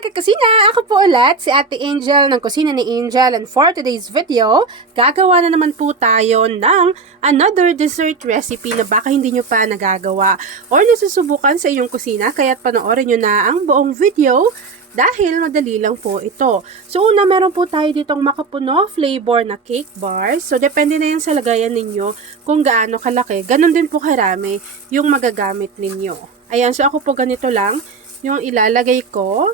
mga kakusina! Ako po ulit, si Ate Angel ng Kusina ni Angel, and for today's video, gagawa na naman po tayo ng another dessert recipe na baka hindi nyo pa nagagawa or nasusubukan sa iyong kusina, kaya't panoorin nyo na ang buong video dahil madali lang po ito. So una, meron po tayo ditong makapuno flavor na cake bars. So depende na yan sa lagayan ninyo kung gaano kalaki. Ganon din po karami yung magagamit ninyo. Ayan, so ako po ganito lang yung ilalagay ko.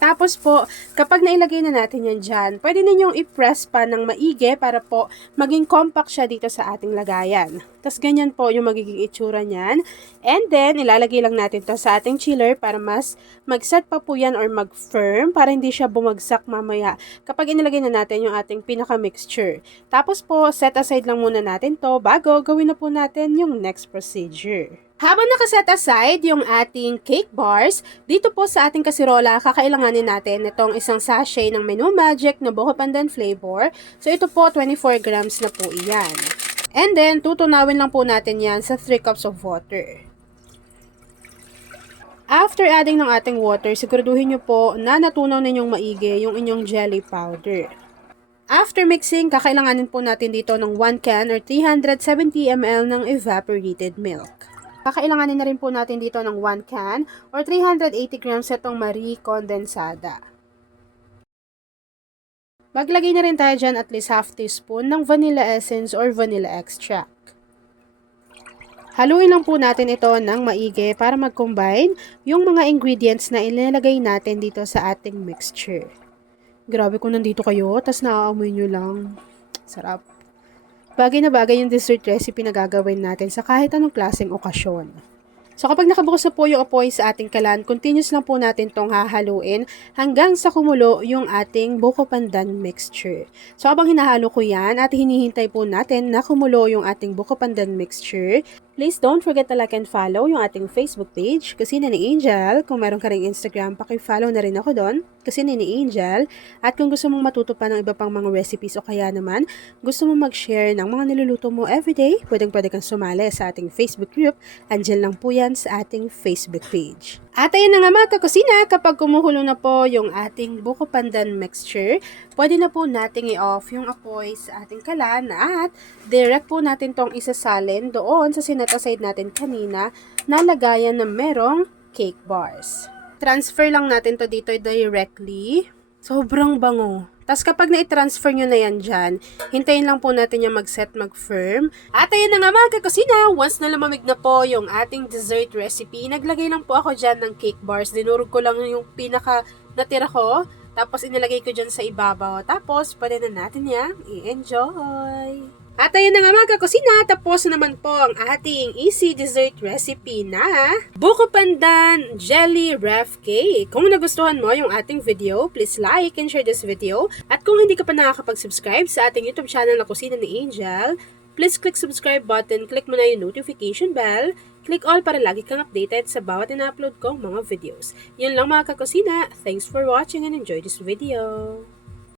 Tapos po, kapag nailagay na natin yan dyan, pwede ninyong i-press pa ng maigi para po maging compact siya dito sa ating lagayan. Tapos ganyan po yung magiging itsura niyan. And then, ilalagay lang natin to sa ating chiller para mas mag-set pa po yan or mag-firm para hindi siya bumagsak mamaya kapag inilagay na natin yung ating pinaka-mixture. Tapos po, set aside lang muna natin to bago gawin na po natin yung next procedure. Habang nakaset aside yung ating cake bars, dito po sa ating kasirola, kakailanganin natin itong isang sachet ng Menu Magic na buko pandan flavor. So ito po, 24 grams na po iyan. And then, tutunawin lang po natin yan sa 3 cups of water. After adding ng ating water, siguraduhin nyo po na natunaw ninyong maigi yung inyong jelly powder. After mixing, kakailanganin po natin dito ng 1 can or 370 ml ng evaporated milk. Kakailanganin na rin po natin dito ng 1 can or 380 grams itong Marie Condensada. Maglagay na rin tayo dyan at least half teaspoon ng vanilla essence or vanilla extract. Haluin lang po natin ito ng maigi para mag-combine yung mga ingredients na ilalagay natin dito sa ating mixture. Grabe kung nandito kayo, tas naaamoy nyo lang. Sarap. Bagay na bagay yung dessert recipe na gagawin natin sa kahit anong klaseng okasyon. So kapag nakabukas na po yung apoy sa ating kalan, continuous lang po natin itong hahaluin hanggang sa kumulo yung ating buko pandan mixture. So habang hinahalo ko yan at hinihintay po natin na kumulo yung ating buko pandan mixture, please don't forget to like and follow yung ating Facebook page, Kusina ni Angel. Kung meron ka ring Instagram, paki-follow na rin ako doon, Kusina ni Angel. At kung gusto mong matuto pa ng iba pang mga recipes o kaya naman gusto mong mag-share ng mga niluluto mo everyday, pwede kang sumali sa ating Facebook group. Andyan lang po yan sa ating Facebook page. At ayun na nga mga kakusina, kapag kumukulo na po yung ating buko pandan mixture, pwede na po nating i-off yung apoy sa ating kalan at direct po natin tong isasalin doon sa sinet aside natin kanina na lagayan na merong cake bars. Transfer lang natin to dito directly. Sobrang bango. Tapos kapag na-transfer nyo na yan dyan, hintayin lang po natin yung mag-set, mag-firm. At ayun na nga mga kakusina, once na lumamig na po yung ating dessert recipe, naglagay lang po ako dyan ng cake bars. Dinurog ko lang yung pinaka natira ko, tapos inilagay ko dyan sa ibabaw. Tapos pwede na natin yan i-enjoy. At ayun na nga mga kakusina, tapos naman po ang ating easy dessert recipe na buko pandan jelly ref cake. Kung nagustuhan mo yung ating video, please like and share this video. At kung hindi ka pa nakakapag-subscribe sa ating YouTube channel na Kusina ni Angel, please click subscribe button, click mo na yung notification bell, click all para lagi kang updated sa bawat ina-upload kong mga videos. Yun lang mga kakusina, thanks for watching and enjoy this video.